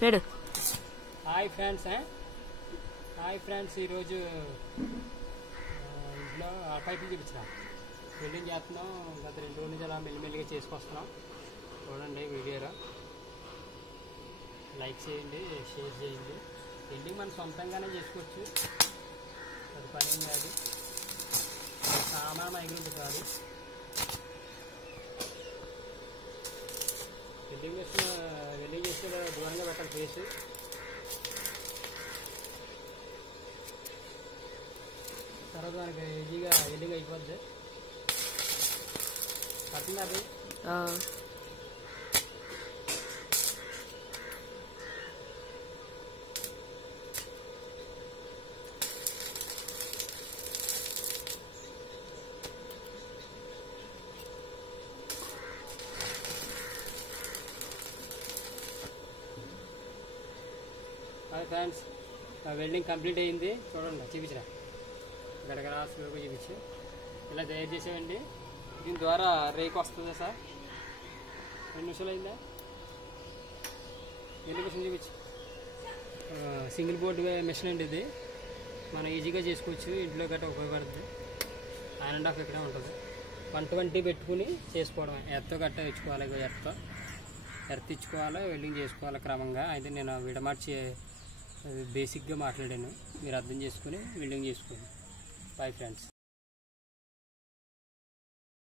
పెడు. Hi friends, ఈరోజు ఇంట్లో పైపులు చూపించిన వెల్డింగ్ చేస్తున్నాం. గత 2 రోజుల నుంచి అలా మెల్లిమెల్లిగా చేసుకొస్తున్నాం. చూడండి వీడియోలో లైక్ చేయండి, షేర్ చేయండి. వెల్డింగ్ మనం సొంతంగానే చేసుకోవచ్చు, అది పని ఏం కాదు, సామాన్ మైగ్రేట్ కాదు. వెల్డింగ్ చేస్తే దూరంగా పెట్టాలి ఫేస్. తర్వాత మనకి ఈజీగా వెల్డింగ్ అయిపోద్ది. పడుతుంది అది. హాయ్ ఫ్రెండ్స్, వెల్డింగ్ కంప్లీట్ అయింది. చూడండి చూపించిన గడగడ స్లోగా చూపించి ఇలా తయారు చేసామండి. దీని ద్వారా రేకు వస్తుంది సార్. 2 నిమిషాలు అయిందా? 2 నిమిషాలు చూపించి సింగిల్ బోర్డు మిషన్ అండి ఇది. మనం ఈజీగా చేసుకోవచ్చు, ఇంట్లో గట్రా ఉపయోగపడుతుంది. 1.5 ఇక్కడే ఉంటుంది. 120 పెట్టుకుని చేసుకోవడం. ఎర్త్ గట్ట ఇచ్చుకోవాలి, ఎర్త్ ఇచ్చుకోవాలి, వెల్డింగ్ చేసుకోవాలి క్రమంగా. అయితే నేను విడమార్చి బేసిక్గా మాట్లాడాను, మీరు అర్థం చేసుకుని వెల్డింగ్ చేసుకోండి. Bye friends.